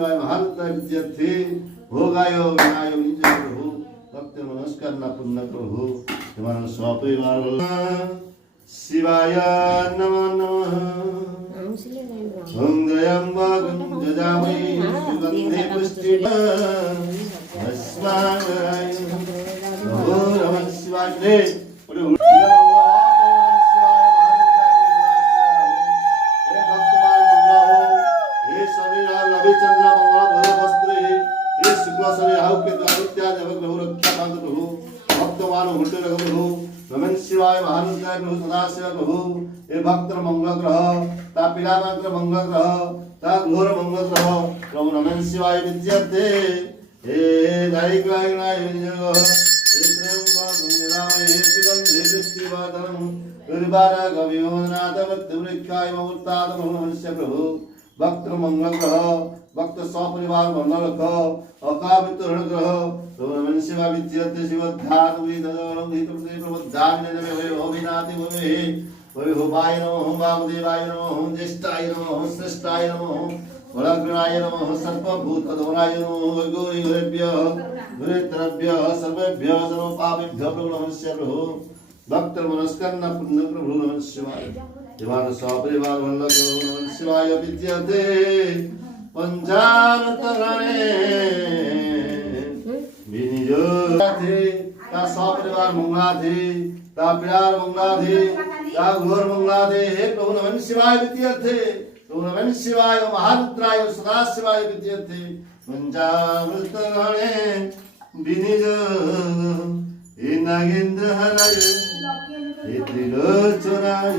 महारुद्राय विद्यार्थे भोगाय विनाय विजय प्रभु भक्त नमस्कार ना पुण्य प्रभु तुम्हारा स्वपरिवार शिवाय नमः नमः ओम त्र्यंबकं यजामहे सुगंधे पुष्टिवर्धनम् अस्माकं ओम नमः शिवाय नमः शिवाय महारुद्राय प्रभु सदाशिव प्रभु हे भक्त मंगल ग्रह ता पीला मात्र मंगल ग्रह ता घोर मंगल ग्रह प्रभु नमः शिवाय विद्यार्थे हे दैवाय जगो हे त्र्यंबकं यजामहे सुगंधे पुष्टिवर्धनम् उर्वारुक विमोचनाय वृक्षाय मूर्ताय नमः प्रभु भक्त मंगल ग्रह भक्त सपरिवार मंगल ग्रह अकामित ऋण ग्रह नमः शिवाय विद्यार्थे शिवध्यान विदधनं हितप्रदे प्रबोधान नमे अभिनाति भवे वैभवाय नमः वामदेवाय नमः ज्येष्ठाय नमः श्रेष्ठाय नमः वरग्रणाय नमः सर्वभूतधवनाय नमः गौरीभ्यः गुरुत्रभ्यः सर्वेभ्यः सर्वपापेभ्यः नमः प्रभु भक्त मनस्कर्ण पुण्य प्रभु नमः शिवाय देवान सपरिवार वल्लभ नमः शिवाय विद्यार्थे पंचामृतगणे विनियोगे ता सपरिवार मंगलाधे ता प्यार मंगलाधे ता घोर मंगलाधे हे प्रभु नमः शिवाय विद्यार्थे प्रभु नमः शिवाय महारुद्राय सदाशिवाय विद्यार्थे पंचामृतगणे विनियोग हे नागेंद्र हराय हे त्रिलोचनाय